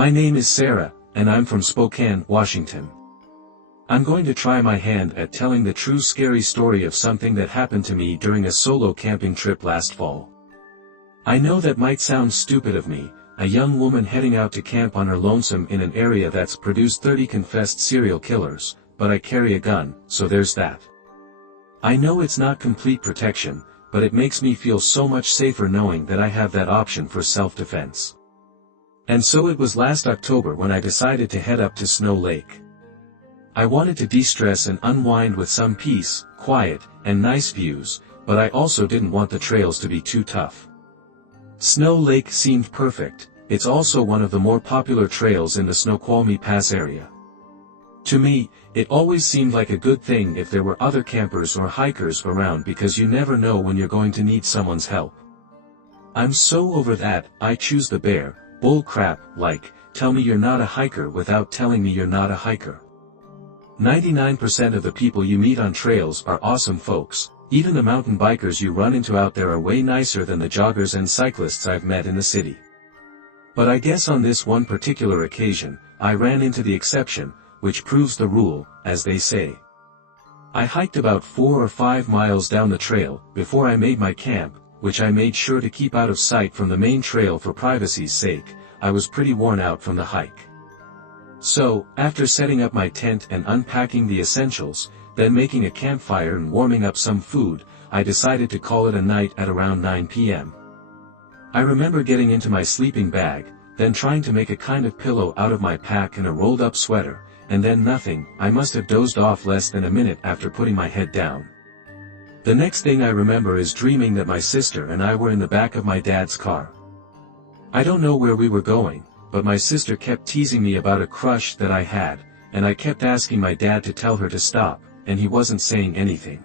My name is Sarah, and I'm from Spokane, Washington. I'm going to try my hand at telling the true scary story of something that happened to me during a solo camping trip last fall. I know that might sound stupid of me, a young woman heading out to camp on her lonesome in an area that's produced 30 confessed serial killers, but I carry a gun, so there's that. I know it's not complete protection, but it makes me feel so much safer knowing that I have that option for self-defense. And so it was last October when I decided to head up to Snow Lake. I wanted to de-stress and unwind with some peace, quiet, and nice views, but I also didn't want the trails to be too tough. Snow Lake seemed perfect. It's also one of the more popular trails in the Snoqualmie Pass area. To me, it always seemed like a good thing if there were other campers or hikers around because you never know when you're going to need someone's help. I'm so over that, I choose the bare, bull crap, like, tell me you're not a hiker without telling me you're not a hiker. 99% of the people you meet on trails are awesome folks. Even the mountain bikers you run into out there are way nicer than the joggers and cyclists I've met in the city. But I guess on this one particular occasion, I ran into the exception, which proves the rule, as they say. I hiked about 4 or 5 miles down the trail, before I made my camp, which I made sure to keep out of sight from the main trail for privacy's sake. I was pretty worn out from the hike. So, after setting up my tent and unpacking the essentials, then making a campfire and warming up some food, I decided to call it a night at around 9 p.m. I remember getting into my sleeping bag, then trying to make a kind of pillow out of my pack and a rolled-up sweater, and then nothing. I must have dozed off less than a minute after putting my head down. The next thing I remember is dreaming that my sister and I were in the back of my dad's car. I don't know where we were going, but my sister kept teasing me about a crush that I had, and I kept asking my dad to tell her to stop, and he wasn't saying anything.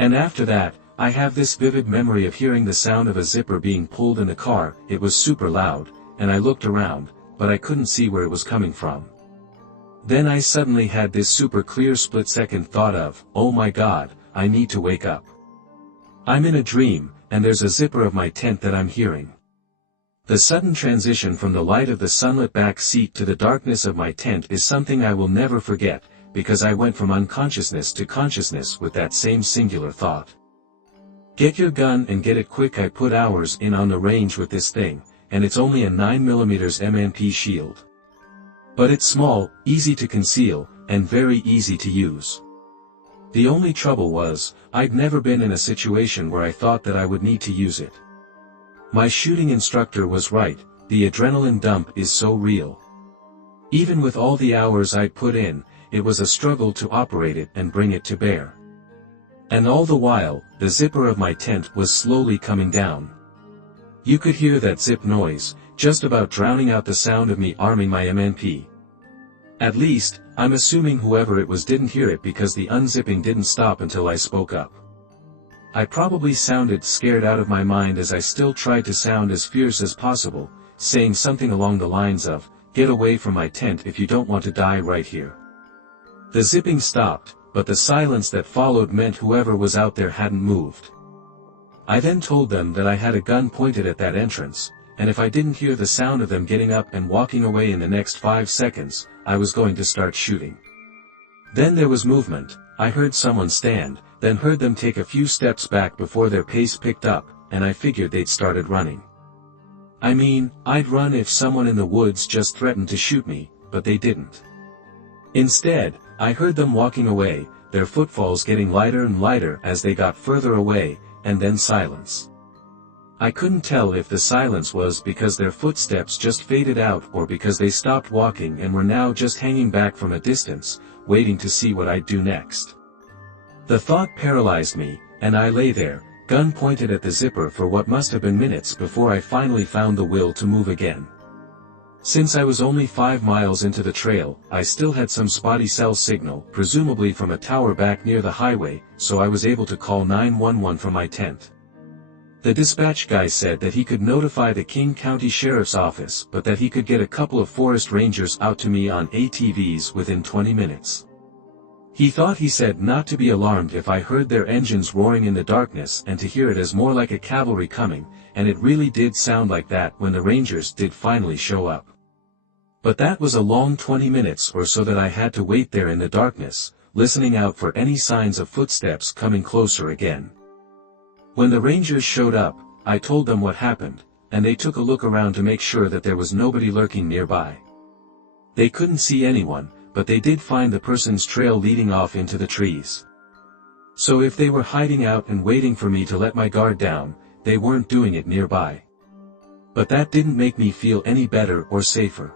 And after that, I have this vivid memory of hearing the sound of a zipper being pulled in the car. It was super loud, and I looked around, but I couldn't see where it was coming from. Then I suddenly had this super clear split-second thought of, oh my god, I need to wake up. I'm in a dream, and there's a zipper of my tent that I'm hearing. The sudden transition from the light of the sunlit back seat to the darkness of my tent is something I will never forget, because I went from unconsciousness to consciousness with that same singular thought. Get your gun and get it quick. I put hours in on the range with this thing, and it's only a 9mm M&P shield. But it's small, easy to conceal, and very easy to use. The only trouble was, I'd never been in a situation where I thought that I would need to use it. My shooting instructor was right, the adrenaline dump is so real. Even with all the hours I'd put in, it was a struggle to operate it and bring it to bear. And all the while, the zipper of my tent was slowly coming down. You could hear that zip noise, just about drowning out the sound of me arming my M&P. At least, I'm assuming whoever it was didn't hear it because the unzipping didn't stop until I spoke up. I probably sounded scared out of my mind as I still tried to sound as fierce as possible, saying something along the lines of, "Get away from my tent if you don't want to die right here." The zipping stopped, but the silence that followed meant whoever was out there hadn't moved. I then told them that I had a gun pointed at that entrance, and if I didn't hear the sound of them getting up and walking away in the next 5 seconds, I was going to start shooting. Then there was movement. I heard someone stand, then heard them take a few steps back before their pace picked up, and I figured they'd started running. I mean, I'd run if someone in the woods just threatened to shoot me, but they didn't. Instead, I heard them walking away, their footfalls getting lighter and lighter as they got further away, and then silence. I couldn't tell if the silence was because their footsteps just faded out or because they stopped walking and were now just hanging back from a distance, waiting to see what I'd do next. The thought paralyzed me, and I lay there, gun pointed at the zipper for what must have been minutes before I finally found the will to move again. Since I was only 5 miles into the trail, I still had some spotty cell signal, presumably from a tower back near the highway, so I was able to call 911 from my tent. The dispatch guy said that he could notify the King County Sheriff's Office, but that he could get a couple of forest rangers out to me on ATVs within 20 minutes. He thought, he said, not to be alarmed if I heard their engines roaring in the darkness and to hear it as more like a cavalry coming, and it really did sound like that when the rangers did finally show up. But that was a long 20 minutes or so that I had to wait there in the darkness, listening out for any signs of footsteps coming closer again. When the rangers showed up, I told them what happened, and they took a look around to make sure that there was nobody lurking nearby. They couldn't see anyone, but they did find the person's trail leading off into the trees. So if they were hiding out and waiting for me to let my guard down, they weren't doing it nearby. But that didn't make me feel any better or safer.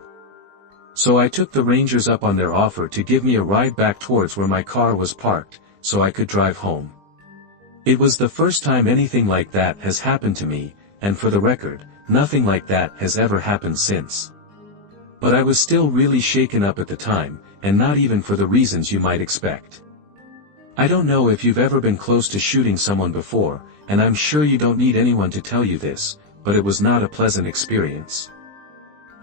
So I took the rangers up on their offer to give me a ride back towards where my car was parked, so I could drive home. It was the first time anything like that has happened to me, and for the record, nothing like that has ever happened since. But I was still really shaken up at the time, and not even for the reasons you might expect. I don't know if you've ever been close to shooting someone before, and I'm sure you don't need anyone to tell you this, but it was not a pleasant experience.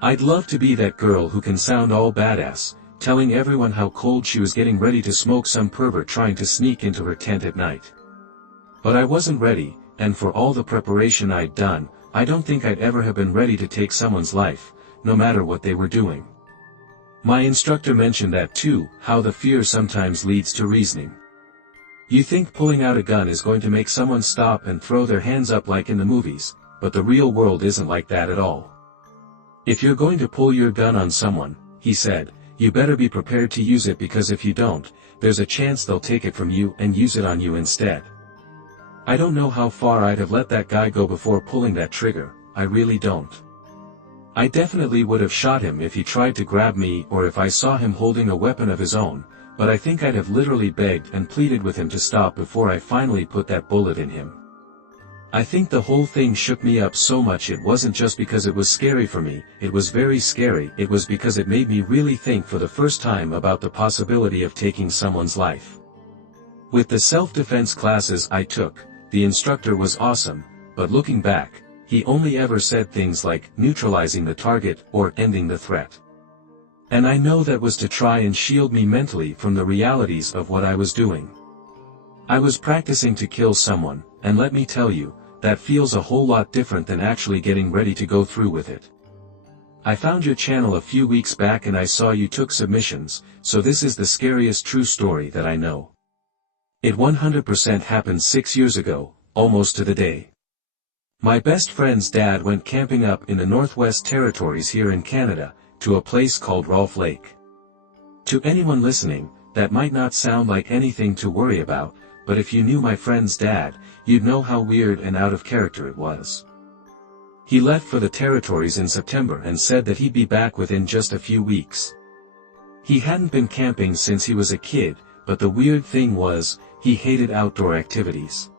I'd love to be that girl who can sound all badass, telling everyone how cold she was getting ready to smoke some pervert trying to sneak into her tent at night. But I wasn't ready, and for all the preparation I'd done, I don't think I'd ever have been ready to take someone's life, no matter what they were doing. My instructor mentioned that too, how the fear sometimes leads to reasoning. You think pulling out a gun is going to make someone stop and throw their hands up like in the movies, but the real world isn't like that at all. If you're going to pull your gun on someone, he said, you better be prepared to use it because if you don't, there's a chance they'll take it from you and use it on you instead. I don't know how far I'd have let that guy go before pulling that trigger, I really don't. I definitely would have shot him if he tried to grab me or if I saw him holding a weapon of his own, but I think I'd have literally begged and pleaded with him to stop before I finally put that bullet in him. I think the whole thing shook me up so much. It wasn't just because it was scary for me, it was very scary. It was because it made me really think for the first time about the possibility of taking someone's life. With the self-defense classes I took, the instructor was awesome, but looking back, he only ever said things like neutralizing the target or ending the threat. And I know that was to try and shield me mentally from the realities of what I was doing. I was practicing to kill someone, and let me tell you, that feels a whole lot different than actually getting ready to go through with it. I found your channel a few weeks back and I saw you took submissions, so this is the scariest true story that I know. It 100% happened 6 years ago, almost to the day. My best friend's dad went camping up in the Northwest Territories here in Canada, to a place called Rolfe Lake. To anyone listening, that might not sound like anything to worry about, but if you knew my friend's dad, you'd know how weird and out of character it was. He left for the territories in September and said that he'd be back within just a few weeks. He hadn't been camping since he was a kid, but the weird thing was, he hated outdoor activities.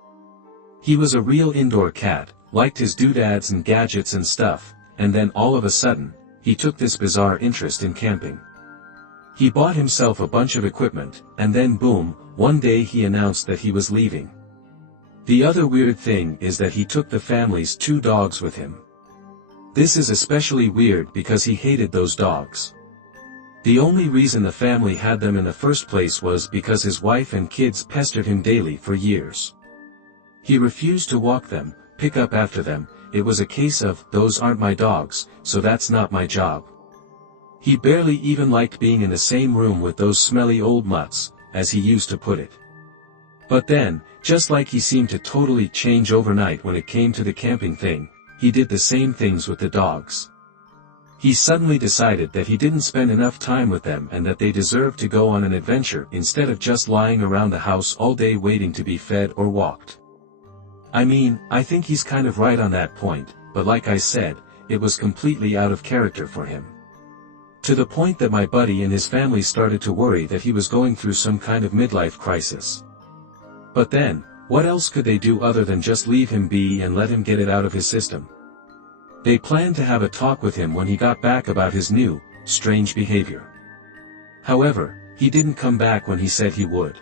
He was a real indoor cat, liked his doodads and gadgets and stuff, and then all of a sudden, he took this bizarre interest in camping. He bought himself a bunch of equipment, and then boom, one day he announced that he was leaving. The other weird thing is that he took the family's 2 dogs with him. This is especially weird because he hated those dogs. The only reason the family had them in the first place was because his wife and kids pestered him daily for years. He refused to walk them, pick up after them. It was a case of, those aren't my dogs, so that's not my job. He barely even liked being in the same room with those smelly old mutts, as he used to put it. But then, just like he seemed to totally change overnight when it came to the camping thing, he did the same things with the dogs. He suddenly decided that he didn't spend enough time with them and that they deserved to go on an adventure instead of just lying around the house all day waiting to be fed or walked. I mean, I think he's kind of right on that point, but like I said, it was completely out of character for him. To the point that my buddy and his family started to worry that he was going through some kind of midlife crisis. But then, what else could they do other than just leave him be and let him get it out of his system? They planned to have a talk with him when he got back about his new, strange behavior. However, he didn't come back when he said he would.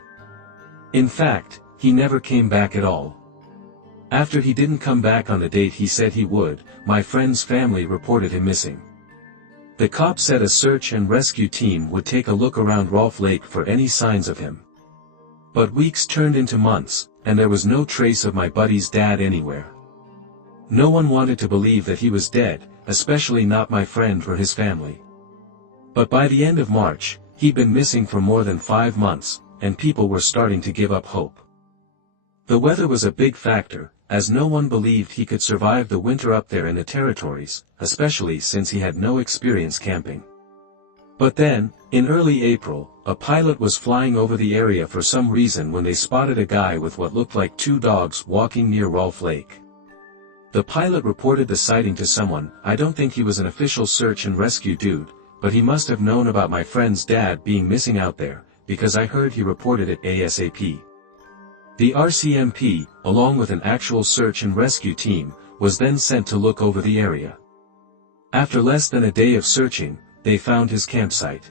In fact, he never came back at all. After he didn't come back on the date he said he would, my friend's family reported him missing. The cops said a search and rescue team would take a look around Rolfe Lake for any signs of him. But weeks turned into months, and there was no trace of my buddy's dad anywhere. No one wanted to believe that he was dead, especially not my friend or his family. But by the end of March, he'd been missing for more than 5 months, and people were starting to give up hope. The weather was a big factor, as no one believed he could survive the winter up there in the territories, especially since he had no experience camping. But then, in early April, a pilot was flying over the area for some reason when they spotted a guy with what looked like 2 dogs walking near Rolfe Lake. The pilot reported the sighting to someone. I don't think he was an official search and rescue dude, but he must have known about my friend's dad being missing out there, because I heard he reported it ASAP. The RCMP, along with an actual search and rescue team, was then sent to look over the area. After less than a day of searching, they found his campsite.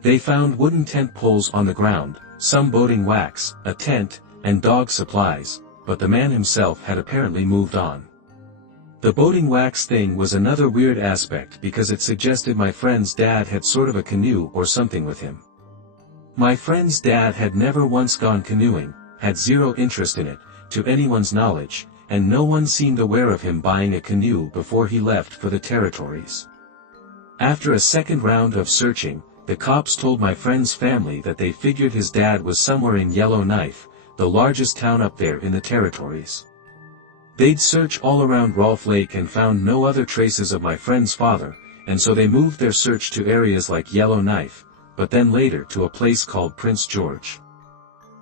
They found wooden tent poles on the ground, some boating wax, a tent, and dog supplies, but the man himself had apparently moved on. The boating wax thing was another weird aspect because it suggested my friend's dad had sort of a canoe or something with him. My friend's dad had never once gone canoeing, had zero interest in it, to anyone's knowledge, and no one seemed aware of him buying a canoe before he left for the territories. After a second round of searching, the cops told my friend's family that they figured his dad was somewhere in Yellowknife, the largest town up there in the territories. They'd search all around Rolfe Lake and found no other traces of my friend's father, and so they moved their search to areas like Yellowknife, but then later to a place called Prince George.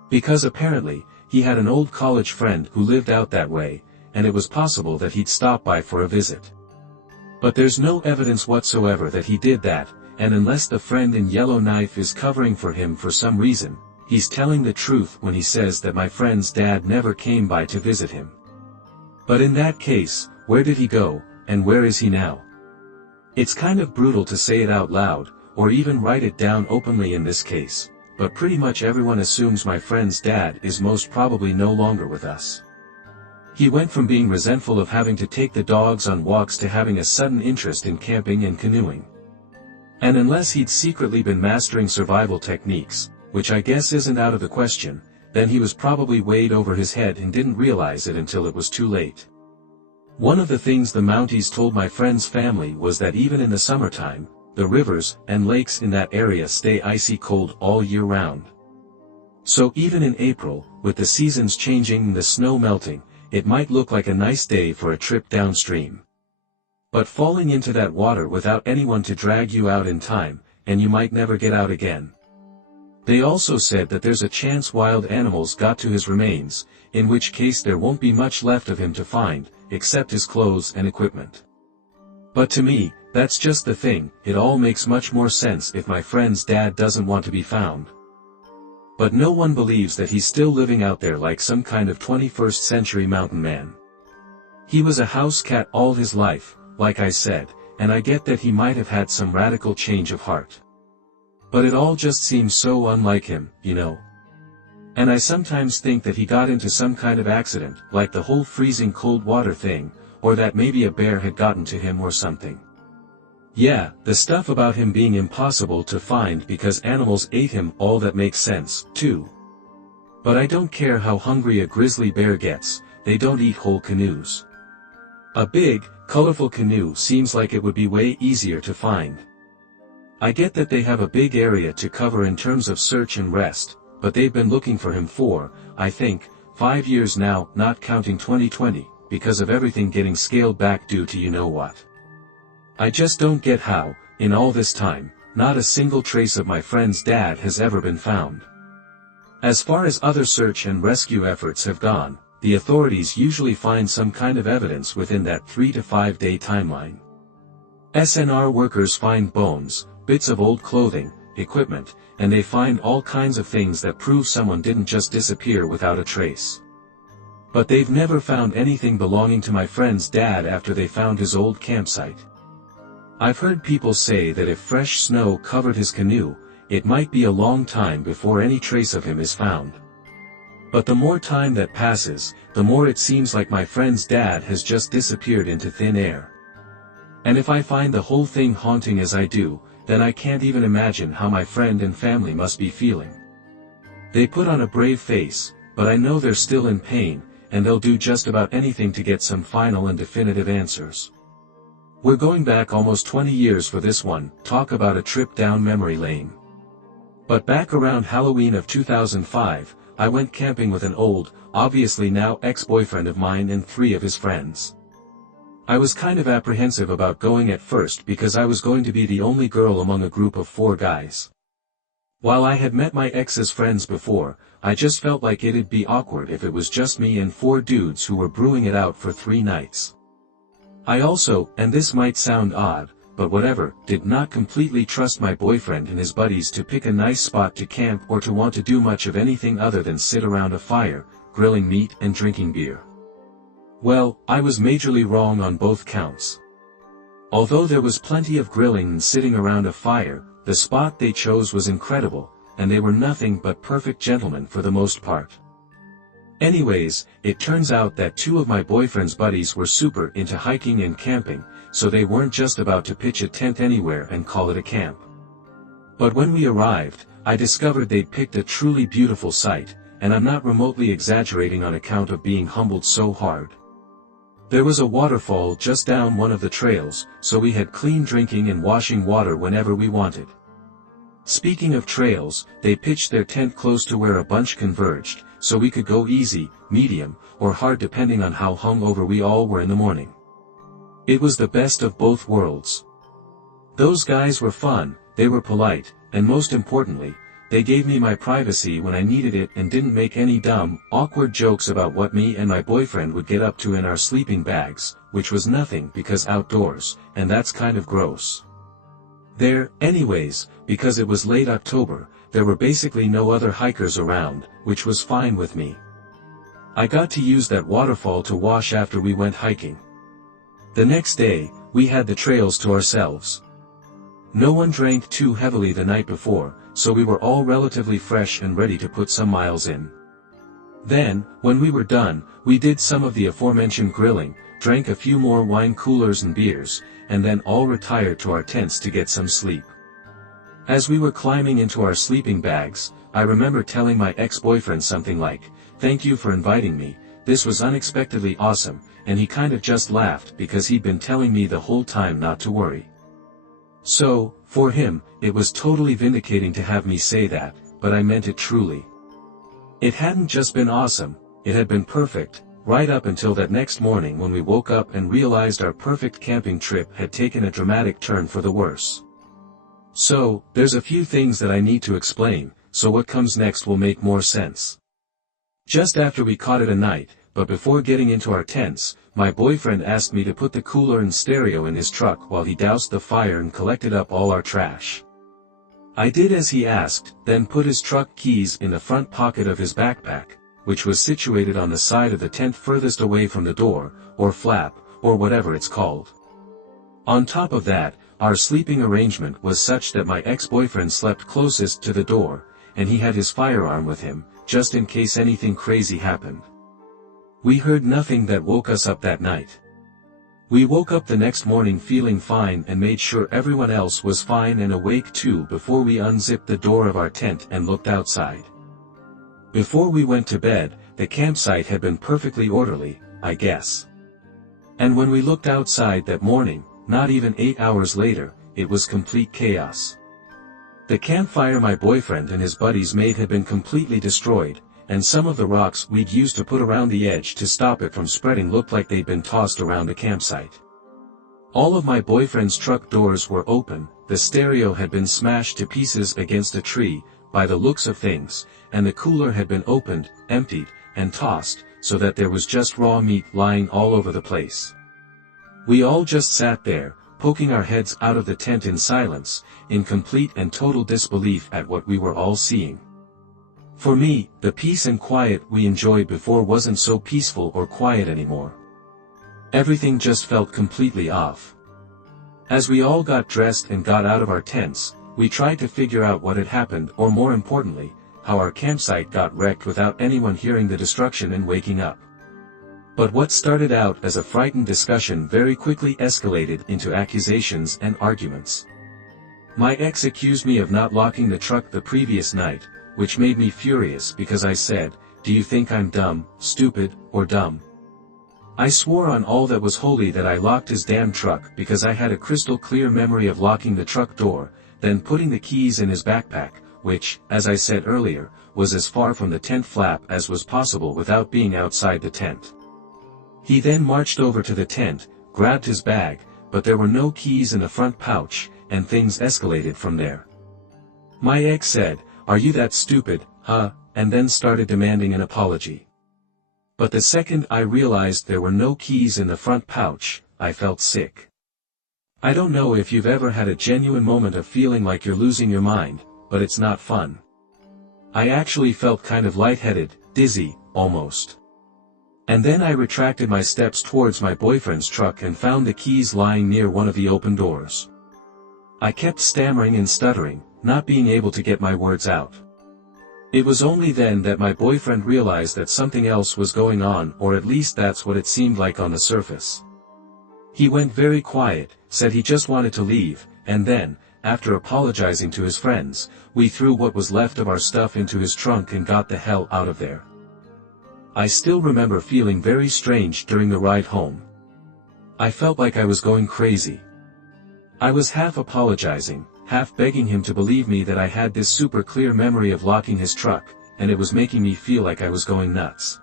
Because apparently, he had an old college friend who lived out that way, and it was possible that he'd stop by for a visit. But there's no evidence whatsoever that he did that, and unless the friend in Yellowknife is covering for him for some reason, he's telling the truth when he says that my friend's dad never came by to visit him. But in that case, where did he go, and where is he now? It's kind of brutal to say it out loud, or even write it down openly in this case, but pretty much everyone assumes my friend's dad is most probably no longer with us. He went from being resentful of having to take the dogs on walks to having a sudden interest in camping and canoeing. And unless he'd secretly been mastering survival techniques, which I guess isn't out of the question, then he was probably weighed over his head and didn't realize it until it was too late. One of the things the Mounties told my friend's family was that even in the summertime, the rivers and lakes in that area stay icy cold all year round. So even in April, with the seasons changing and the snow melting, it might look like a nice day for a trip downstream. But falling into that water without anyone to drag you out in time, and you might never get out again. They also said that there's a chance wild animals got to his remains, in which case there won't be much left of him to find, except his clothes and equipment. But to me, that's just the thing, it all makes much more sense if my friend's dad doesn't want to be found. But no one believes that he's still living out there like some kind of 21st century mountain man. He was a house cat all his life, like I said, and I get that he might have had some radical change of heart. But it all just seems so unlike him, you know. And I sometimes think that he got into some kind of accident, like the whole freezing cold water thing, or that maybe a bear had gotten to him or something. Yeah, the stuff about him being impossible to find because animals ate him, all that makes sense, too. But I don't care how hungry a grizzly bear gets, they don't eat whole canoes. A big, colorful canoe seems like it would be way easier to find. I get that they have a big area to cover in terms of search and rest, but they've been looking for him for, I think, 5 years now, not counting 2020, because of everything getting scaled back due to you know what. I just don't get how, in all this time, not a single trace of my friend's dad has ever been found. As far as other search and rescue efforts have gone, the authorities usually find some kind of evidence within that 3 to 5 day timeline. SNR workers find bones, bits of old clothing, equipment, and they find all kinds of things that prove someone didn't just disappear without a trace. But they've never found anything belonging to my friend's dad after they found his old campsite. I've heard people say that if fresh snow covered his canoe, it might be a long time before any trace of him is found. But the more time that passes, the more it seems like my friend's dad has just disappeared into thin air. And if I find the whole thing haunting as I do, then I can't even imagine how my friend and family must be feeling. They put on a brave face, but I know they're still in pain, and they'll do just about anything to get some final and definitive answers. We're going back almost 20 years for this one, talk about a trip down memory lane. But back around Halloween of 2005, I went camping with an old, obviously now ex-boyfriend of mine and 3 of his friends. I was kind of apprehensive about going at first because I was going to be the only girl among a group of 4 guys. While I had met my ex's friends before, I just felt like it'd be awkward if it was just me and 4 dudes who were brewing it out for 3 nights. I also, and this might sound odd, but whatever, did not completely trust my boyfriend and his buddies to pick a nice spot to camp or to want to do much of anything other than sit around a fire, grilling meat and drinking beer. Well, I was majorly wrong on both counts. Although there was plenty of grilling and sitting around a fire, the spot they chose was incredible, and they were nothing but perfect gentlemen for the most part. Anyways, it turns out that 2 of my boyfriend's buddies were super into hiking and camping, so they weren't just about to pitch a tent anywhere and call it a camp. But when we arrived, I discovered they'd picked a truly beautiful site, and I'm not remotely exaggerating on account of being humbled so hard. There was a waterfall just down one of the trails, so we had clean drinking and washing water whenever we wanted. Speaking of trails, they pitched their tent close to where a bunch converged, so we could go easy, medium, or hard depending on how hungover we all were in the morning. It was the best of both worlds. Those guys were fun, they were polite, and most importantly, they gave me my privacy when I needed it and didn't make any dumb, awkward jokes about what me and my boyfriend would get up to in our sleeping bags, which was nothing because outdoors, and that's kind of gross. Anyways, because it was late October, there were basically no other hikers around, which was fine with me. I got to use that waterfall to wash after we went hiking. The next day, we had the trails to ourselves. No one drank too heavily the night before, so we were all relatively fresh and ready to put some miles in. Then, when we were done, we did some of the aforementioned grilling, drank a few more wine coolers and beers, and then all retired to our tents to get some sleep. As we were climbing into our sleeping bags, I remember telling my ex-boyfriend something like, "Thank you for inviting me, this was unexpectedly awesome," and he kind of just laughed because he'd been telling me the whole time not to worry. So, for him, it was totally vindicating to have me say that, but I meant it truly. It hadn't just been awesome, it had been perfect, right up until that next morning when we woke up and realized our perfect camping trip had taken a dramatic turn for the worse. So, there's a few things that I need to explain, so what comes next will make more sense. Just after we caught it a night, but before getting into our tents, my boyfriend asked me to put the cooler and stereo in his truck while he doused the fire and collected up all our trash. I did as he asked, then put his truck keys in the front pocket of his backpack, which was situated on the side of the tent furthest away from the door, or flap, or whatever it's called. On top of that, our sleeping arrangement was such that my ex-boyfriend slept closest to the door, and he had his firearm with him, just in case anything crazy happened. We heard nothing that woke us up that night. We woke up the next morning feeling fine and made sure everyone else was fine and awake too before we unzipped the door of our tent and looked outside. Before we went to bed, the campsite had been perfectly orderly, I guess. And when we looked outside that morning, not even 8 hours later, it was complete chaos. The campfire my boyfriend and his buddies made had been completely destroyed, and some of the rocks we'd used to put around the edge to stop it from spreading looked like they'd been tossed around the campsite. All of my boyfriend's truck doors were open, the stereo had been smashed to pieces against a tree, by the looks of things, and the cooler had been opened, emptied, and tossed, so that there was just raw meat lying all over the place. We all just sat there, poking our heads out of the tent in silence, in complete and total disbelief at what we were all seeing. For me, the peace and quiet we enjoyed before wasn't so peaceful or quiet anymore. Everything just felt completely off. As we all got dressed and got out of our tents, we tried to figure out what had happened, or more importantly, how our campsite got wrecked without anyone hearing the destruction and waking up. But what started out as a frightened discussion very quickly escalated into accusations and arguments. My ex accused me of not locking the truck the previous night, which made me furious because I said, "Do you think I'm dumb, stupid, or dumb?" I swore on all that was holy that I locked his damn truck because I had a crystal clear memory of locking the truck door, then putting the keys in his backpack, which, as I said earlier, was as far from the tent flap as was possible without being outside the tent. He then marched over to the tent, grabbed his bag, but there were no keys in the front pouch, and things escalated from there. My ex said, "Are you that stupid, huh?" and then started demanding an apology. But the second I realized there were no keys in the front pouch, I felt sick. I don't know if you've ever had a genuine moment of feeling like you're losing your mind, but it's not fun. I actually felt kind of lightheaded, dizzy, almost. And then I retracted my steps towards my boyfriend's truck and found the keys lying near one of the open doors. I kept stammering and stuttering, not being able to get my words out. It was only then that my boyfriend realized that something else was going on, or at least that's what it seemed like on the surface. He went very quiet, said he just wanted to leave, and then, after apologizing to his friends, we threw what was left of our stuff into his trunk and got the hell out of there. I still remember feeling very strange during the ride home. I felt like I was going crazy. I was half apologizing, half begging him to believe me that I had this super clear memory of locking his truck, and it was making me feel like I was going nuts.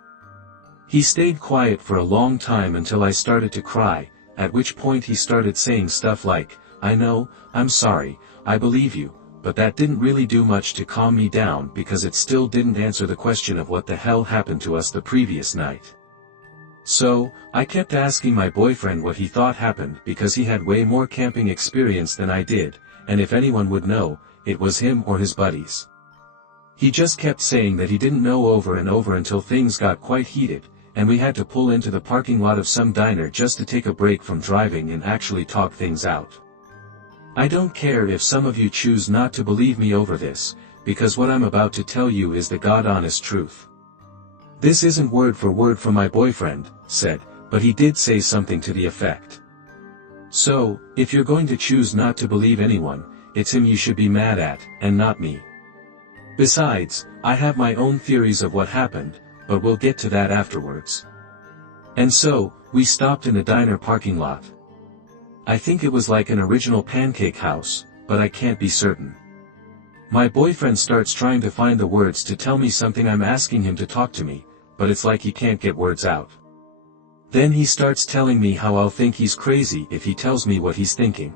He stayed quiet for a long time until I started to cry, at which point he started saying stuff like, "I know, I'm sorry, I believe you," but that didn't really do much to calm me down because it still didn't answer the question of what the hell happened to us the previous night. So, I kept asking my boyfriend what he thought happened because he had way more camping experience than I did, and if anyone would know, it was him or his buddies. He just kept saying that he didn't know over and over until things got quite heated, and we had to pull into the parking lot of some diner just to take a break from driving and actually talk things out. I don't care if some of you choose not to believe me over this, because what I'm about to tell you is the God-honest truth. This isn't word for word from my boyfriend said, but he did say something to the effect. So, if you're going to choose not to believe anyone, it's him you should be mad at, and not me. Besides, I have my own theories of what happened, but we'll get to that afterwards. And so, we stopped in a diner parking lot. I think it was like an original Pancake House, but I can't be certain. My boyfriend starts trying to find the words to tell me something. I'm asking him to talk to me, but it's like he can't get words out. Then he starts telling me how I'll think he's crazy if he tells me what he's thinking.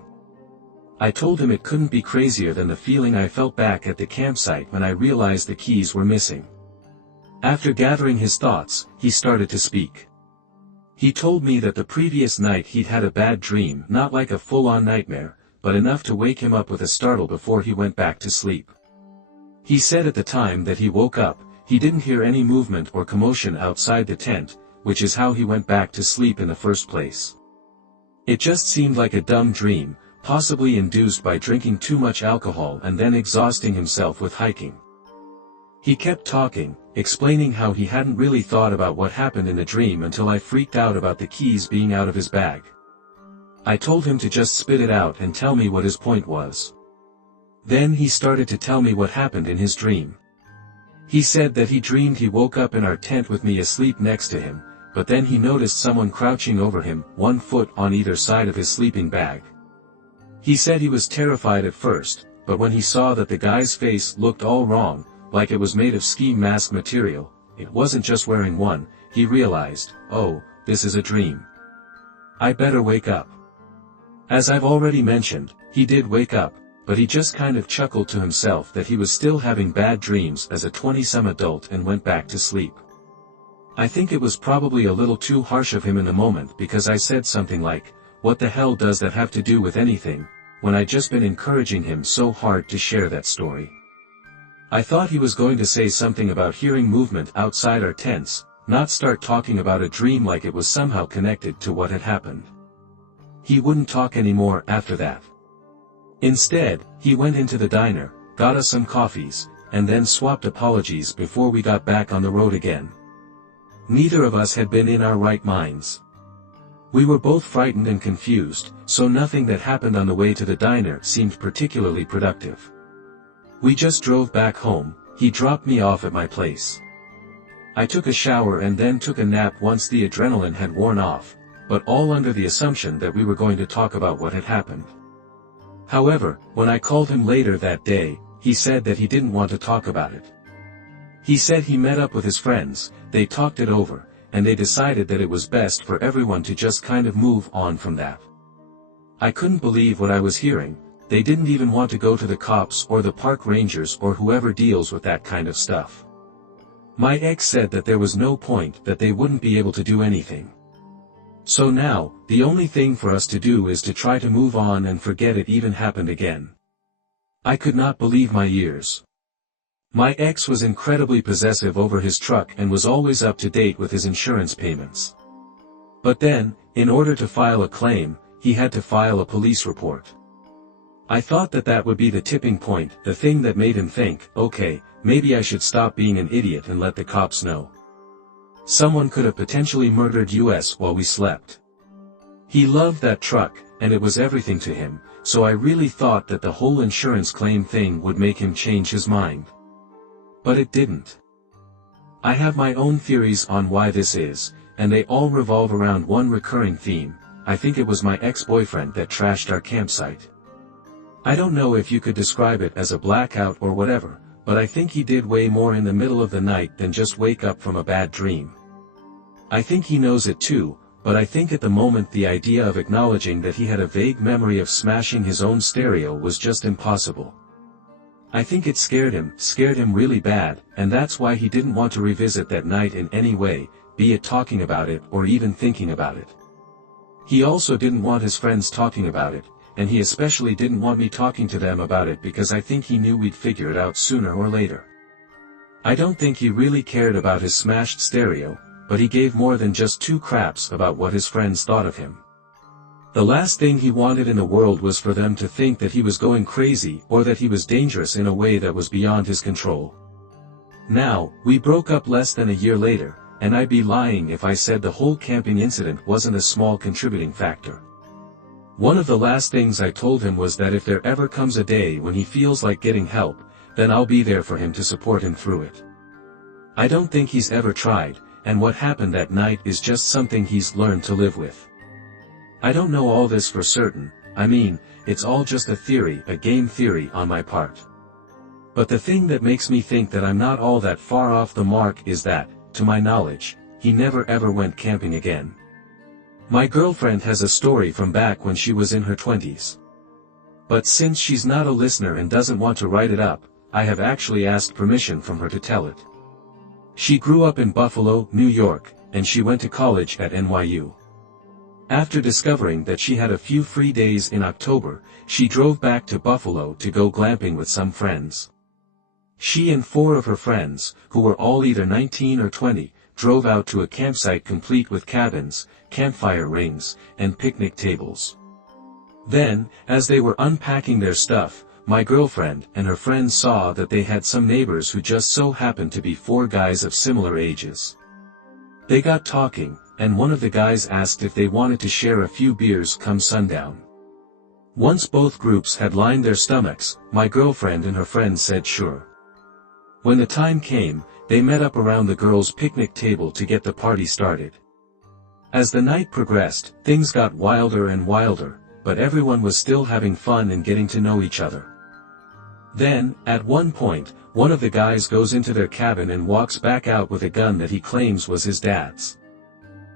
I told him it couldn't be crazier than the feeling I felt back at the campsite when I realized the keys were missing. After gathering his thoughts, he started to speak. He told me that the previous night he'd had a bad dream, not like a full-on nightmare, but enough to wake him up with a startle before he went back to sleep. He said at the time that he woke up, he didn't hear any movement or commotion outside the tent, which is how he went back to sleep in the first place. It just seemed like a dumb dream, possibly induced by drinking too much alcohol and then exhausting himself with hiking. He kept talking, explaining how he hadn't really thought about what happened in the dream until I freaked out about the keys being out of his bag. I told him to just spit it out and tell me what his point was. Then he started to tell me what happened in his dream. He said that he dreamed he woke up in our tent with me asleep next to him, but then he noticed someone crouching over him, 1 foot on either side of his sleeping bag. He said he was terrified at first, but when he saw that the guy's face looked all wrong, like it was made of ski mask material, it wasn't just wearing one, he realized, oh, this is a dream. I better wake up. As I've already mentioned, he did wake up, but he just kind of chuckled to himself that he was still having bad dreams as a 20-some adult and went back to sleep. I think it was probably a little too harsh of him in the moment because I said something like, "What the hell does that have to do with anything?" when I'd just been encouraging him so hard to share that story. I thought he was going to say something about hearing movement outside our tents, not start talking about a dream like it was somehow connected to what had happened. He wouldn't talk anymore after that. Instead, he went into the diner, got us some coffees, and then swapped apologies before we got back on the road again. Neither of us had been in our right minds. We were both frightened and confused, so nothing that happened on the way to the diner seemed particularly productive. We just drove back home. He dropped me off at my place. I took a shower and then took a nap once the adrenaline had worn off, but all under the assumption that we were going to talk about what had happened. However, when I called him later that day, he said that he didn't want to talk about it. He said he met up with his friends, they talked it over, and they decided that it was best for everyone to just kind of move on from that. I couldn't believe what I was hearing. They didn't even want to go to the cops or the park rangers or whoever deals with that kind of stuff. My ex said that there was no point, that they wouldn't be able to do anything. So now, the only thing for us to do is to try to move on and forget it even happened again. I could not believe my ears. My ex was incredibly possessive over his truck and was always up to date with his insurance payments. But then, in order to file a claim, he had to file a police report. I thought that that would be the tipping point, the thing that made him think, okay, maybe I should stop being an idiot and let the cops know. Someone could have potentially murdered us while we slept. He loved that truck, and it was everything to him, so I really thought that the whole insurance claim thing would make him change his mind. But it didn't. I have my own theories on why this is, and they all revolve around one recurring theme. I think it was my ex-boyfriend that trashed our campsite. I don't know if you could describe it as a blackout or whatever, but I think he did way more in the middle of the night than just wake up from a bad dream. I think he knows it too, but I think at the moment the idea of acknowledging that he had a vague memory of smashing his own stereo was just impossible. I think it scared him really bad, and that's why he didn't want to revisit that night in any way, be it talking about it or even thinking about it. He also didn't want his friends talking about it, and he especially didn't want me talking to them about it because I think he knew we'd figure it out sooner or later. I don't think he really cared about his smashed stereo, but he gave more than just two craps about what his friends thought of him. The last thing he wanted in the world was for them to think that he was going crazy or that he was dangerous in a way that was beyond his control. Now, we broke up less than a year later, and I'd be lying if I said the whole camping incident wasn't a small contributing factor. One of the last things I told him was that if there ever comes a day when he feels like getting help, then I'll be there for him to support him through it. I don't think he's ever tried, and what happened that night is just something he's learned to live with. I don't know all this for certain, I mean, it's all just a theory, a game theory on my part. But the thing that makes me think that I'm not all that far off the mark is that, to my knowledge, he never ever went camping again. My girlfriend has a story from back when she was in her 20s. But since she's not a listener and doesn't want to write it up, I have actually asked permission from her to tell it. She grew up in Buffalo, New York, and she went to college at NYU. After discovering that she had a few free days in October, she drove back to Buffalo to go glamping with some friends. She and 4 of her friends, who were all either 19 or 20, drove out to a campsite complete with cabins, campfire rings, and picnic tables. Then, as they were unpacking their stuff, my girlfriend and her friends saw that they had some neighbors who just so happened to be 4 guys of similar ages. They got talking, and one of the guys asked if they wanted to share a few beers come sundown. Once both groups had lined their stomachs, my girlfriend and her friends said sure. When the time came, they met up around the girls' picnic table to get the party started. As the night progressed, things got wilder and wilder, but everyone was still having fun and getting to know each other. Then, at one point, one of the guys goes into their cabin and walks back out with a gun that he claims was his dad's.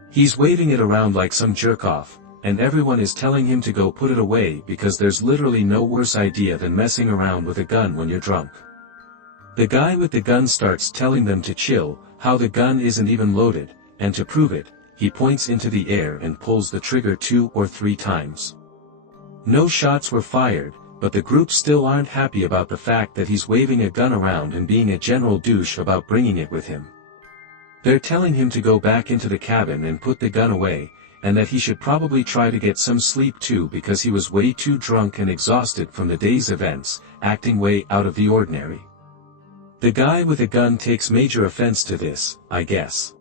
He's waving it around like some jerk-off, and everyone is telling him to go put it away because there's literally no worse idea than messing around with a gun when you're drunk. The guy with the gun starts telling them to chill, how the gun isn't even loaded, and to prove it, he points into the air and pulls the trigger 2 or 3 times. No shots were fired, but the group still aren't happy about the fact that he's waving a gun around and being a general douche about bringing it with him. They're telling him to go back into the cabin and put the gun away, and that he should probably try to get some sleep too because he was way too drunk and exhausted from the day's events, acting way out of the ordinary. The guy with a gun takes major offense to this, I guess.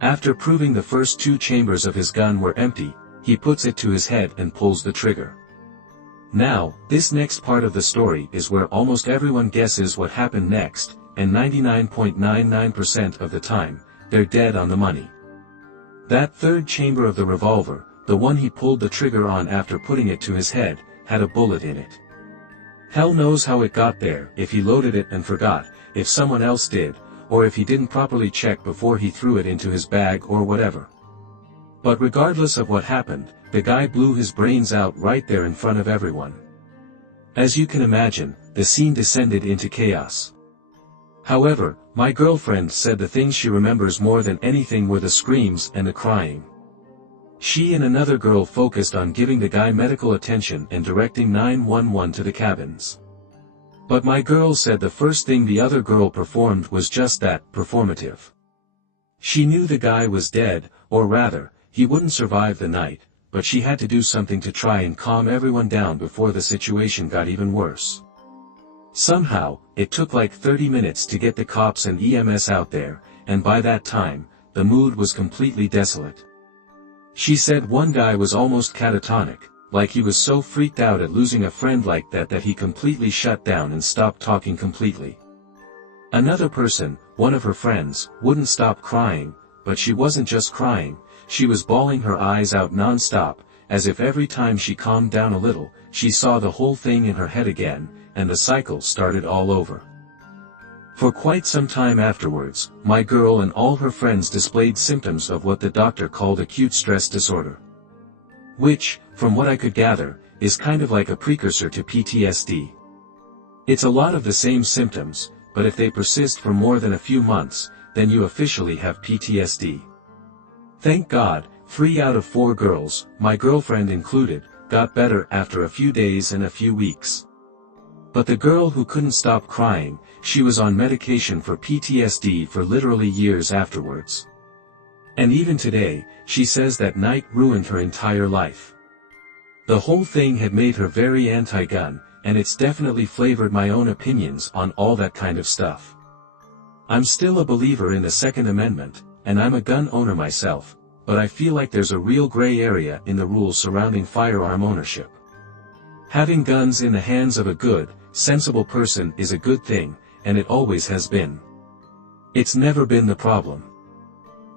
After proving the first 2 chambers of his gun were empty, he puts it to his head and pulls the trigger. Now, this next part of the story is where almost everyone guesses what happened next, and 99.99% of the time, they're dead on the money. That third chamber of the revolver, the one he pulled the trigger on after putting it to his head, had a bullet in it. Hell knows how it got there, if he loaded it and forgot, if someone else did, or if he didn't properly check before he threw it into his bag or whatever. But regardless of what happened, the guy blew his brains out right there in front of everyone. As you can imagine, the scene descended into chaos. However, my girlfriend said the things she remembers more than anything were the screams and the crying. She and another girl focused on giving the guy medical attention and directing 911 to the cabins. But my girl said the first thing the other girl performed was just that, performative. She knew the guy was dead, or rather, he wouldn't survive the night, but she had to do something to try and calm everyone down before the situation got even worse. Somehow, it took like 30 minutes to get the cops and EMS out there, and by that time, the mood was completely desolate. She said one guy was almost catatonic, like he was so freaked out at losing a friend like that that he completely shut down and stopped talking completely. Another person, one of her friends, wouldn't stop crying, but she wasn't just crying, she was bawling her eyes out non-stop, as if every time she calmed down a little, she saw the whole thing in her head again, and the cycle started all over. For quite some time afterwards, my girl and all her friends displayed symptoms of what the doctor called acute stress disorder. Which, from what I could gather, is kind of like a precursor to PTSD. It's a lot of the same symptoms, but if they persist for more than a few months, then you officially have PTSD. Thank God, 3 out of 4 girls, my girlfriend included, got better after a few days and a few weeks. But the girl who couldn't stop crying, she was on medication for PTSD for literally years afterwards. And even today, she says that night ruined her entire life. The whole thing had made her very anti-gun, and it's definitely flavored my own opinions on all that kind of stuff. I'm still a believer in the Second Amendment, and I'm a gun owner myself, but I feel like there's a real gray area in the rules surrounding firearm ownership. Having guns in the hands of a good, sensible person is a good thing, and it always has been. It's never been the problem.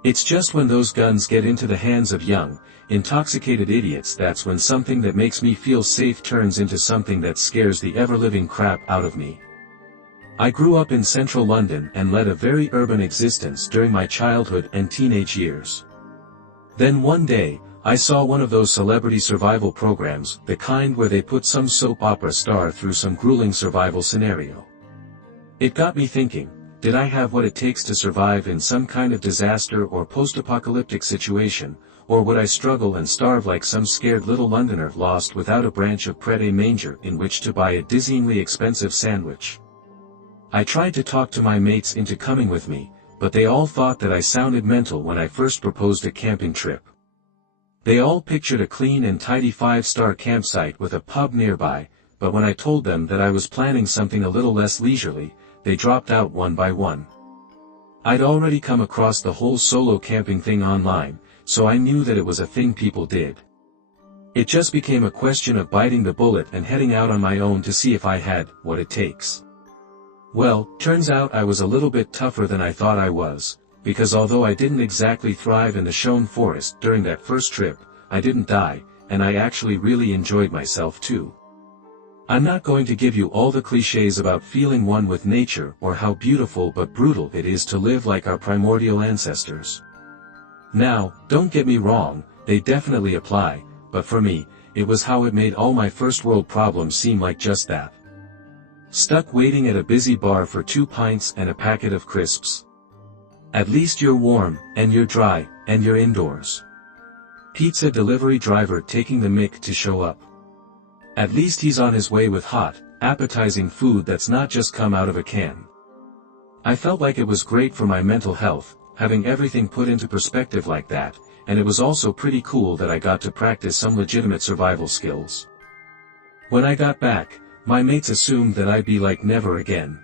It's just when those guns get into the hands of young, intoxicated idiots that's when something that makes me feel safe turns into something that scares the ever-living crap out of me. I grew up in central London and led a very urban existence during my childhood and teenage years. Then one day, I saw one of those celebrity survival programs, the kind where they put some soap opera star through some grueling survival scenario. It got me thinking, did I have what it takes to survive in some kind of disaster or post-apocalyptic situation, or would I struggle and starve like some scared little Londoner lost without a branch of pret-a-manger in which to buy a dizzyingly expensive sandwich? I tried to talk to my mates into coming with me, but they all thought that I sounded mental when I first proposed a camping trip. They all pictured a clean and tidy 5-star campsite with a pub nearby, but when I told them that I was planning something a little less leisurely, they dropped out one by one. I'd already come across the whole solo camping thing online, so I knew that it was a thing people did. It just became a question of biting the bullet and heading out on my own to see if I had what it takes. Well, turns out I was a little bit tougher than I thought I was, because although I didn't exactly thrive in the Shone Forest during that first trip, I didn't die, and I actually really enjoyed myself too. I'm not going to give you all the clichés about feeling one with nature or how beautiful but brutal it is to live like our primordial ancestors. Now, don't get me wrong, they definitely apply, but for me, it was how it made all my first world problems seem like just that. Stuck waiting at a busy bar for 2 pints and a packet of crisps. At least you're warm, and you're dry, and you're indoors. Pizza delivery driver taking the mick to show up. At least he's on his way with hot, appetizing food that's not just come out of a can. I felt like it was great for my mental health, having everything put into perspective like that, and it was also pretty cool that I got to practice some legitimate survival skills. When I got back, my mates assumed that I'd be like never again.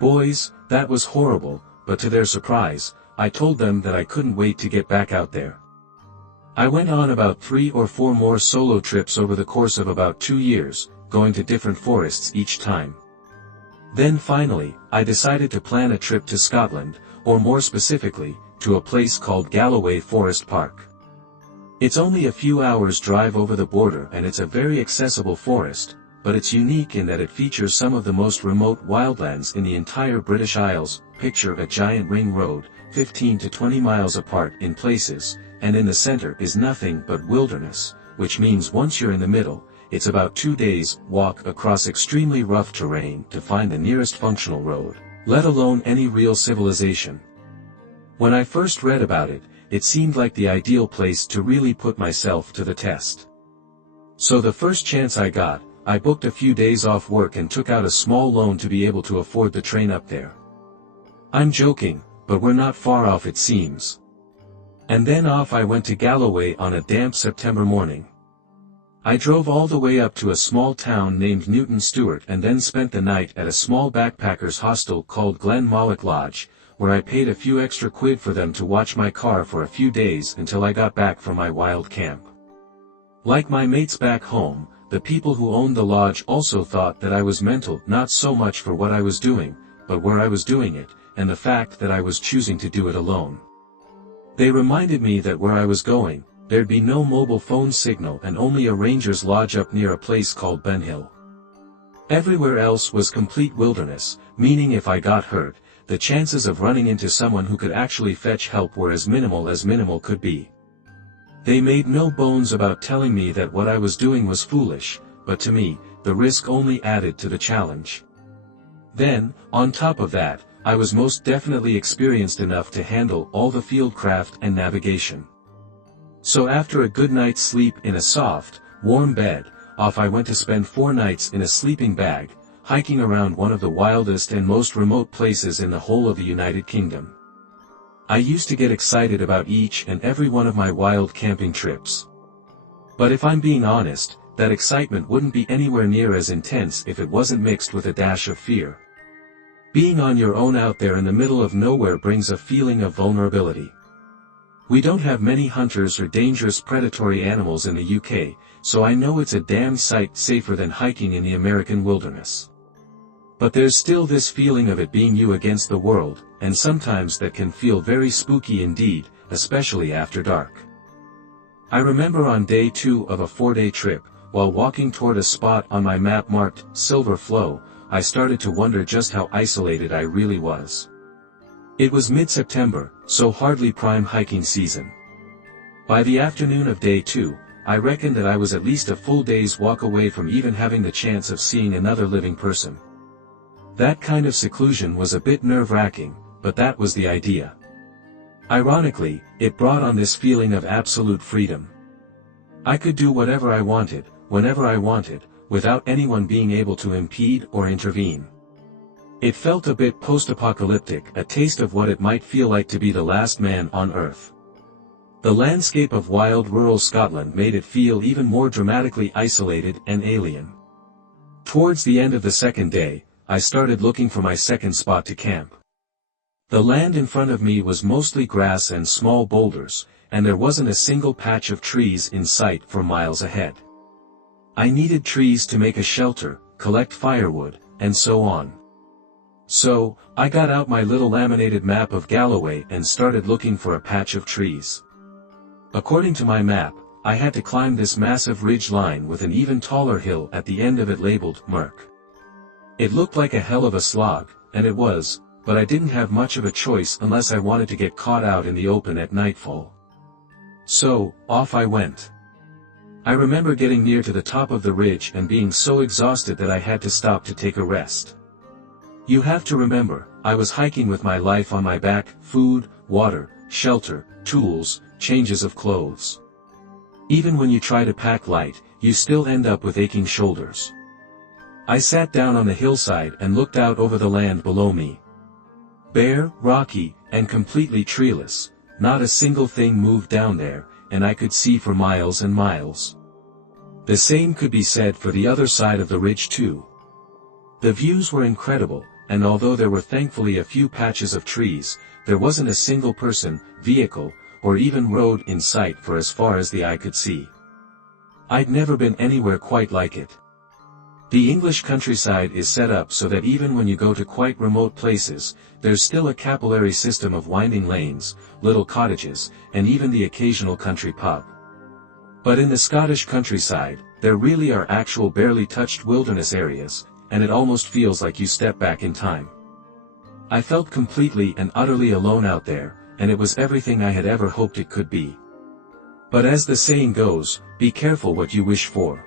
Boys, that was horrible, but to their surprise, I told them that I couldn't wait to get back out there. I went on about 3 or 4 more solo trips over the course of about 2 years, going to different forests each time. Then finally, I decided to plan a trip to Scotland, or more specifically, to a place called Galloway Forest Park. It's only a few hours drive over the border and it's a very accessible forest, but it's unique in that it features some of the most remote wildlands in the entire British Isles. Picture a giant ring road, 15 to 20 miles apart in places, and in the center is nothing but wilderness, which means once you're in the middle, it's about 2 days' walk across extremely rough terrain to find the nearest functional road, let alone any real civilization. When I first read about it, it seemed like the ideal place to really put myself to the test. So the first chance I got, I booked a few days off work and took out a small loan to be able to afford the train up there. I'm joking, but we're not far off it seems. And then off I went to Galloway on a damp September morning. I drove all the way up to a small town named Newton Stewart and then spent the night at a small backpackers hostel called Glen Mollock Lodge, where I paid a few extra quid for them to watch my car for a few days until I got back from my wild camp. Like my mates back home, the people who owned the lodge also thought that I was mental, not so much for what I was doing, but where I was doing it, and the fact that I was choosing to do it alone. They reminded me that where I was going, there'd be no mobile phone signal and only a ranger's lodge up near a place called Ben Hill. Everywhere else was complete wilderness, meaning if I got hurt, the chances of running into someone who could actually fetch help were as minimal could be. They made no bones about telling me that what I was doing was foolish, but to me, the risk only added to the challenge. Then, on top of that, I was most definitely experienced enough to handle all the fieldcraft and navigation. So after a good night's sleep in a soft, warm bed, off I went to spend 4 nights in a sleeping bag, hiking around one of the wildest and most remote places in the whole of the United Kingdom. I used to get excited about each and every one of my wild camping trips. But if I'm being honest, that excitement wouldn't be anywhere near as intense if it wasn't mixed with a dash of fear. Being on your own out there in the middle of nowhere brings a feeling of vulnerability. We don't have many hunters or dangerous predatory animals in the UK, so I know it's a damn sight safer than hiking in the American wilderness. But there's still this feeling of it being you against the world, and sometimes that can feel very spooky indeed, especially after dark. I remember on day 2 of a 4-day trip, while walking toward a spot on my map marked Silver Flow, I started to wonder just how isolated I really was. It was mid-September, so hardly prime hiking season. By the afternoon of day 2, I reckoned that I was at least a full day's walk away from even having the chance of seeing another living person. That kind of seclusion was a bit nerve-wracking, but that was the idea. Ironically, it brought on this feeling of absolute freedom. I could do whatever I wanted, whenever I wanted, without anyone being able to impede or intervene. It felt a bit post-apocalyptic, a taste of what it might feel like to be the last man on Earth. The landscape of wild rural Scotland made it feel even more dramatically isolated and alien. Towards the end of the second day, I started looking for my second spot to camp. The land in front of me was mostly grass and small boulders, and there wasn't a single patch of trees in sight for miles ahead. I needed trees to make a shelter, collect firewood, and so on. So, I got out my little laminated map of Galloway and started looking for a patch of trees. According to my map, I had to climb this massive ridge line with an even taller hill at the end of it labeled Merk. It looked like a hell of a slog, and it was, but I didn't have much of a choice unless I wanted to get caught out in the open at nightfall. So, off I went. I remember getting near to the top of the ridge and being so exhausted that I had to stop to take a rest. You have to remember, I was hiking with my life on my back, food, water, shelter, tools, changes of clothes. Even when you try to pack light, you still end up with aching shoulders. I sat down on the hillside and looked out over the land below me. Bare, rocky, and completely treeless, not a single thing moved down there, and I could see for miles and miles. The same could be said for the other side of the ridge too. The views were incredible, and although there were thankfully a few patches of trees, there wasn't a single person, vehicle, or even road in sight for as far as the eye could see. I'd never been anywhere quite like it. The English countryside is set up so that even when you go to quite remote places, there's still a capillary system of winding lanes, little cottages, and even the occasional country pub. But in the Scottish countryside, there really are actual barely touched wilderness areas, and it almost feels like you step back in time. I felt completely and utterly alone out there, and it was everything I had ever hoped it could be. But as the saying goes, be careful what you wish for.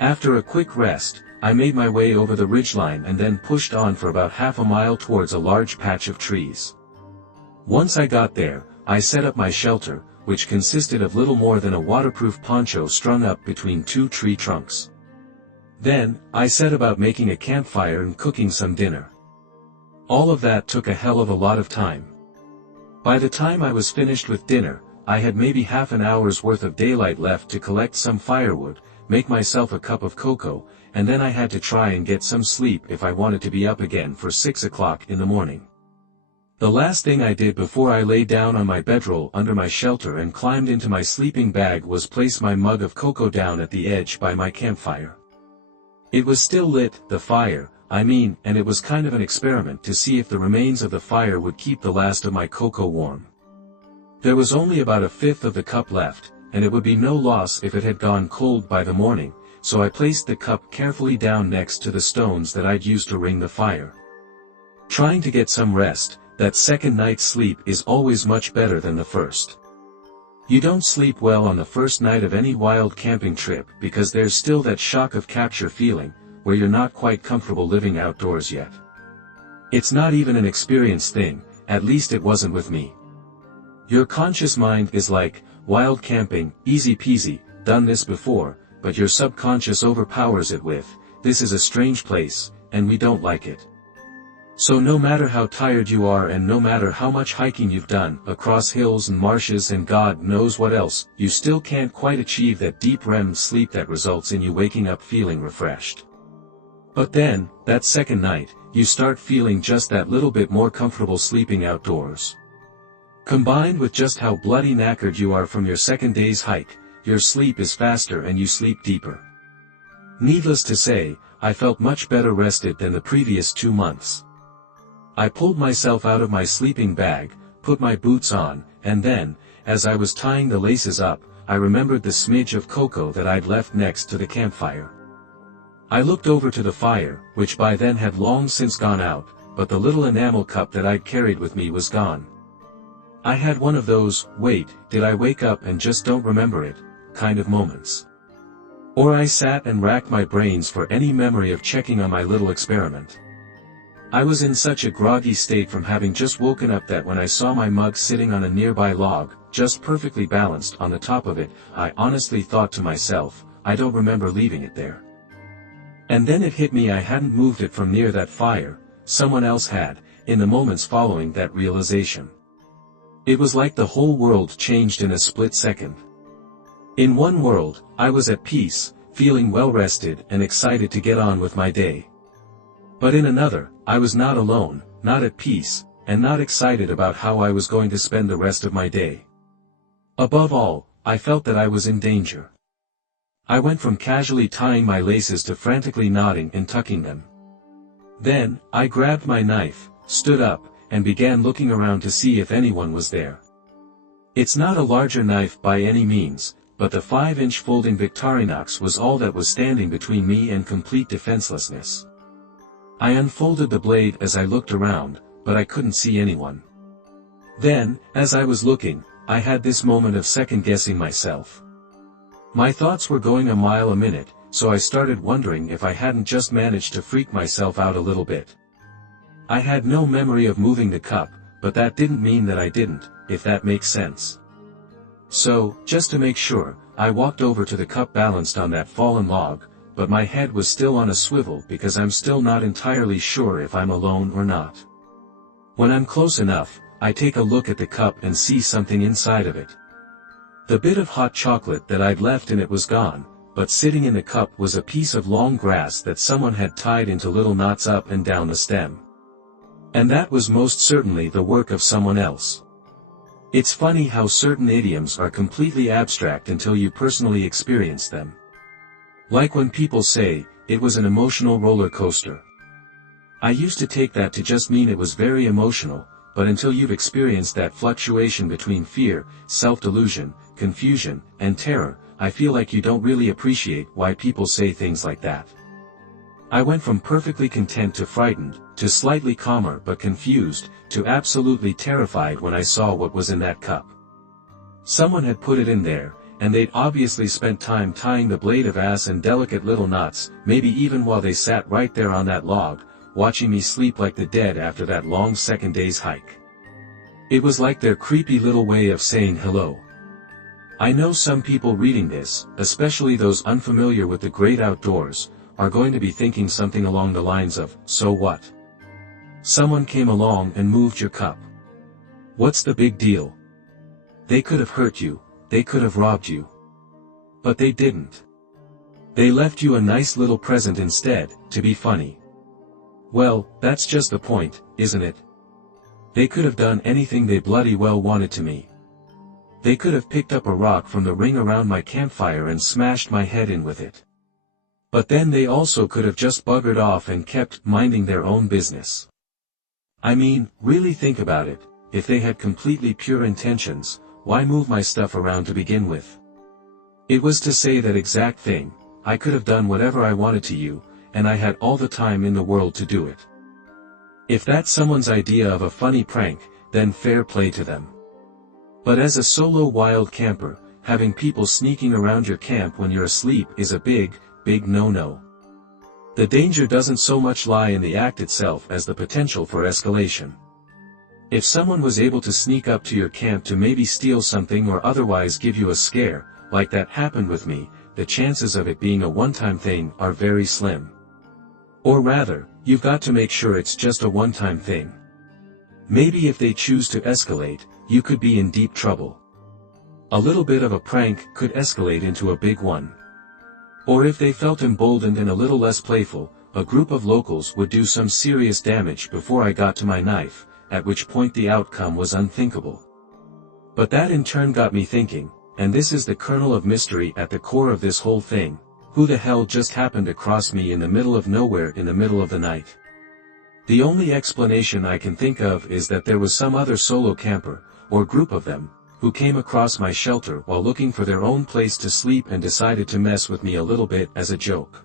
After a quick rest, I made my way over the ridgeline and then pushed on for about half a mile towards a large patch of trees. Once I got there, I set up my shelter, which consisted of little more than a waterproof poncho strung up between two tree trunks. Then, I set about making a campfire and cooking some dinner. All of that took a hell of a lot of time. By the time I was finished with dinner, I had maybe half an hour's worth of daylight left to collect some firewood, make myself a cup of cocoa, and then I had to try and get some sleep if I wanted to be up again for 6 o'clock in the morning. The last thing I did before I lay down on my bedroll under my shelter and climbed into my sleeping bag was place my mug of cocoa down at the edge by my campfire. It was still lit, the fire, I mean, and it was kind of an experiment to see if the remains of the fire would keep the last of my cocoa warm. There was only about a fifth of the cup left, and it would be no loss if it had gone cold by the morning, so I placed the cup carefully down next to the stones that I'd used to ring the fire. Trying to get some rest, that second night's sleep is always much better than the first. You don't sleep well on the first night of any wild camping trip because there's still that shock of capture feeling, where you're not quite comfortable living outdoors yet. It's not even an experience thing, at least it wasn't with me. Your conscious mind is like, wild camping, easy peasy, done this before, but your subconscious overpowers it with, this is a strange place, and we don't like it. So no matter how tired you are and no matter how much hiking you've done, across hills and marshes and God knows what else, you still can't quite achieve that deep REM sleep that results in you waking up feeling refreshed. But then, that second night, you start feeling just that little bit more comfortable sleeping outdoors. Combined with just how bloody knackered you are from your second day's hike, your sleep is faster and you sleep deeper. Needless to say, I felt much better rested than the previous 2 months. I pulled myself out of my sleeping bag, put my boots on, and then, as I was tying the laces up, I remembered the smidge of cocoa that I'd left next to the campfire. I looked over to the fire, which by then had long since gone out, but the little enamel cup that I'd carried with me was gone. I had one of those, wait, did I wake up and just don't remember it, kind of moments. Or I sat and racked my brains for any memory of checking on my little experiment. I was in such a groggy state from having just woken up that when I saw my mug sitting on a nearby log, just perfectly balanced on the top of it, I honestly thought to myself, I don't remember leaving it there. And then it hit me I hadn't moved it from near that fire, someone else had, in the moments following that realization. It was like the whole world changed in a split second. In one world, I was at peace, feeling well rested and excited to get on with my day. But in another, I was not alone, not at peace, and not excited about how I was going to spend the rest of my day. Above all, I felt that I was in danger. I went from casually tying my laces to frantically knotting and tucking them. Then, I grabbed my knife, stood up, and began looking around to see if anyone was there. It's not a larger knife by any means, but the 5-inch folding Victorinox was all that was standing between me and complete defenselessness. I unfolded the blade as I looked around, but I couldn't see anyone. Then, as I was looking, I had this moment of second-guessing myself. My thoughts were going a mile a minute, so I started wondering if I hadn't just managed to freak myself out a little bit. I had no memory of moving the cup, but that didn't mean that I didn't, if that makes sense. So, just to make sure, I walked over to the cup balanced on that fallen log, but my head was still on a swivel because I'm still not entirely sure if I'm alone or not. When I'm close enough, I take a look at the cup and see something inside of it. The bit of hot chocolate that I'd left in it was gone, but sitting in the cup was a piece of long grass that someone had tied into little knots up and down the stem. And that was most certainly the work of someone else. It's funny how certain idioms are completely abstract until you personally experience them. Like when people say, it was an emotional roller coaster. I used to take that to just mean it was very emotional, but until you've experienced that fluctuation between fear, self-delusion, confusion, and terror, I feel like you don't really appreciate why people say things like that. I went from perfectly content to frightened, to slightly calmer but confused, to absolutely terrified when I saw what was in that cup. Someone had put it in there, and they'd obviously spent time tying the blade of ass in delicate little knots, maybe even while they sat right there on that log, watching me sleep like the dead after that long second day's hike. It was like their creepy little way of saying hello. I know some people reading this, especially those unfamiliar with the great outdoors, are going to be thinking something along the lines of, so what? Someone came along and moved your cup. What's the big deal? They could have hurt you, they could have robbed you. But they didn't. They left you a nice little present instead, to be funny. Well, that's just the point, isn't it? They could have done anything they bloody well wanted to me. They could have picked up a rock from the ring around my campfire and smashed my head in with it. But then they also could have just buggered off and kept minding their own business. I mean, really think about it, if they had completely pure intentions, why move my stuff around to begin with? It was to say that exact thing, I could have done whatever I wanted to you, and I had all the time in the world to do it. If that's someone's idea of a funny prank, then fair play to them. But as a solo wild camper, having people sneaking around your camp when you're asleep is a big, big no-no. The danger doesn't so much lie in the act itself as the potential for escalation. If someone was able to sneak up to your camp to maybe steal something or otherwise give you a scare, like that happened with me, the chances of it being a one-time thing are very slim. Or rather, you've got to make sure it's just a one-time thing. Maybe if they choose to escalate, you could be in deep trouble. A little bit of a prank could escalate into a big one. Or if they felt emboldened and a little less playful, a group of locals would do some serious damage before I got to my knife, at which point the outcome was unthinkable. But that in turn got me thinking, and this is the kernel of mystery at the core of this whole thing. Who the hell just happened to cross me in the middle of nowhere in the middle of the night? The only explanation I can think of is that there was some other solo camper, or group of them, who came across my shelter while looking for their own place to sleep and decided to mess with me a little bit as a joke.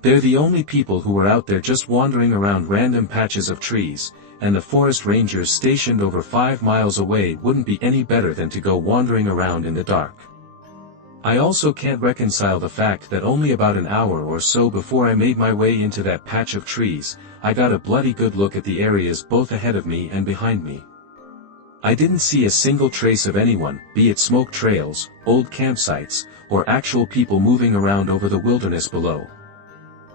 They're the only people who were out there just wandering around random patches of trees, and the forest rangers stationed over 5 miles away wouldn't be any better than to go wandering around in the dark. I also can't reconcile the fact that only about an hour or so before I made my way into that patch of trees, I got a bloody good look at the areas both ahead of me and behind me. I didn't see a single trace of anyone, be it smoke trails, old campsites, or actual people moving around over the wilderness below.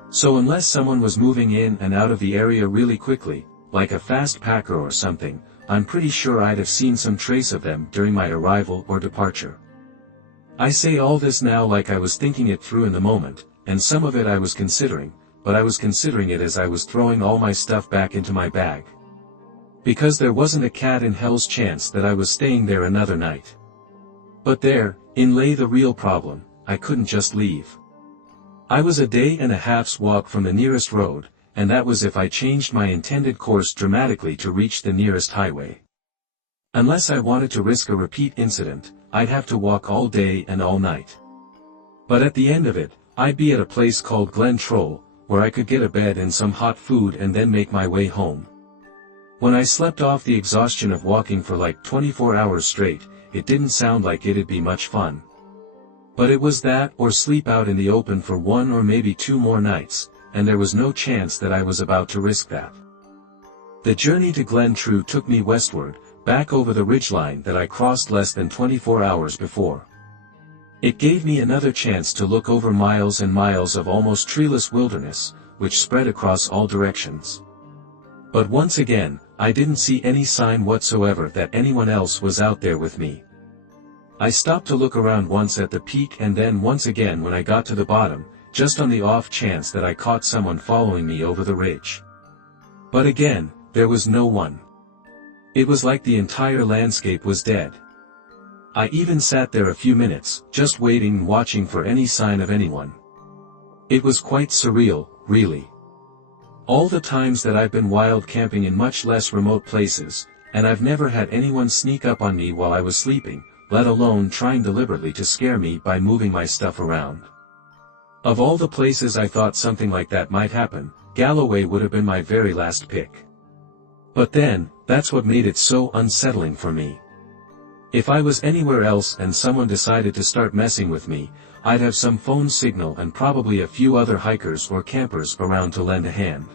So unless someone was moving in and out of the area really quickly, like a fast packer or something, I'm pretty sure I'd have seen some trace of them during my arrival or departure. I say all this now like I was thinking it through in the moment, and some of it I was considering, but I was considering it as I was throwing all my stuff back into my bag. Because there wasn't a cat in hell's chance that I was staying there another night. But therein lay the real problem, I couldn't just leave. I was a day and a half's walk from the nearest road, and that was if I changed my intended course dramatically to reach the nearest highway. Unless I wanted to risk a repeat incident, I'd have to walk all day and all night. But at the end of it, I'd be at a place called Glen Troll, where I could get a bed and some hot food and then make my way home. When I slept off the exhaustion of walking for like 24 hours straight, it didn't sound like it'd be much fun. But it was that or sleep out in the open for 1 or maybe 2 more nights, and there was no chance that I was about to risk that. The journey to Glen Troll took me westward, back over the ridgeline that I crossed less than 24 hours before. It gave me another chance to look over miles and miles of almost treeless wilderness, which spread across all directions. But once again, I didn't see any sign whatsoever that anyone else was out there with me. I stopped to look around once at the peak and then once again when I got to the bottom, just on the off chance that I caught someone following me over the ridge. But again, there was no one. It was like the entire landscape was dead. I even sat there a few minutes, just waiting and watching for any sign of anyone. It was quite surreal, really. All the times that I've been wild camping in much less remote places, and I've never had anyone sneak up on me while I was sleeping, let alone trying deliberately to scare me by moving my stuff around. Of all the places I thought something like that might happen, Galloway would have been my very last pick. But then, that's what made it so unsettling for me. If I was anywhere else and someone decided to start messing with me, I'd have some phone signal and probably a few other hikers or campers around to lend a hand.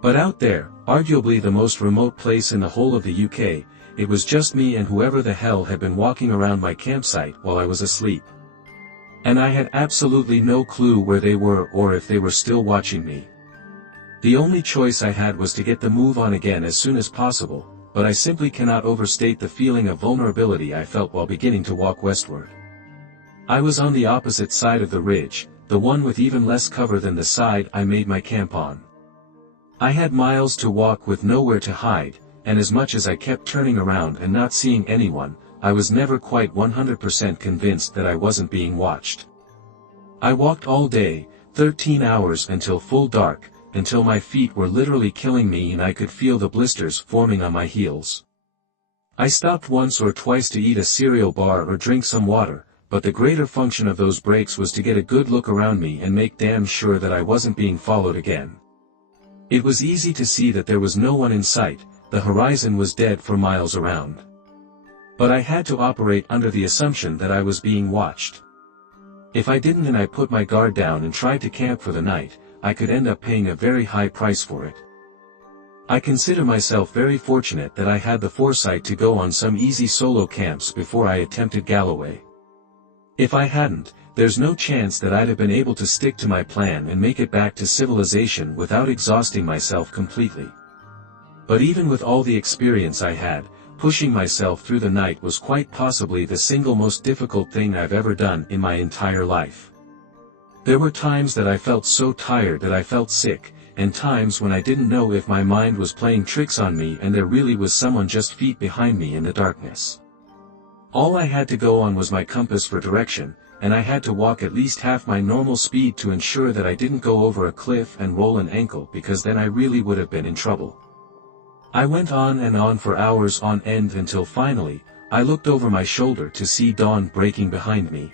But out there, arguably the most remote place in the whole of the UK, it was just me and whoever the hell had been walking around my campsite while I was asleep. And I had absolutely no clue where they were or if they were still watching me. The only choice I had was to get the move on again as soon as possible, but I simply cannot overstate the feeling of vulnerability I felt while beginning to walk westward. I was on the opposite side of the ridge, the one with even less cover than the side I made my camp on. I had miles to walk with nowhere to hide, and as much as I kept turning around and not seeing anyone, I was never quite 100% convinced that I wasn't being watched. I walked all day, 13 hours until full dark, until my feet were literally killing me and I could feel the blisters forming on my heels. I stopped once or twice to eat a cereal bar or drink some water, but the greater function of those breaks was to get a good look around me and make damn sure that I wasn't being followed again. It was easy to see that there was no one in sight, the horizon was dead for miles around. But I had to operate under the assumption that I was being watched. If I didn't and I put my guard down and tried to camp for the night, I could end up paying a very high price for it. I consider myself very fortunate that I had the foresight to go on some easy solo camps before I attempted Galloway. If I hadn't, there's no chance that I'd have been able to stick to my plan and make it back to civilization without exhausting myself completely. But even with all the experience I had, pushing myself through the night was quite possibly the single most difficult thing I've ever done in my entire life. There were times that I felt so tired that I felt sick, and times when I didn't know if my mind was playing tricks on me and there really was someone just feet behind me in the darkness. All I had to go on was my compass for direction, and I had to walk at least half my normal speed to ensure that I didn't go over a cliff and roll an ankle because then I really would have been in trouble. I went on and on for hours on end until finally, I looked over my shoulder to see dawn breaking behind me.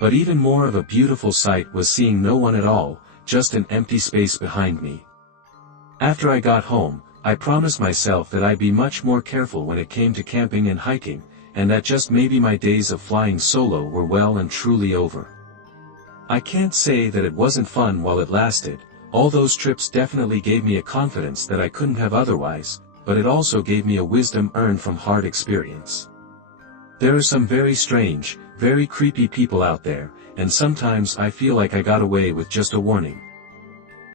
But even more of a beautiful sight was seeing no one at all, just an empty space behind me. After I got home, I promised myself that I'd be much more careful when it came to camping and hiking, and that just maybe my days of flying solo were well and truly over. I can't say that it wasn't fun while it lasted. All those trips definitely gave me a confidence that I couldn't have otherwise, but it also gave me a wisdom earned from hard experience. There are some very strange, very creepy people out there, and sometimes I feel like I got away with just a warning.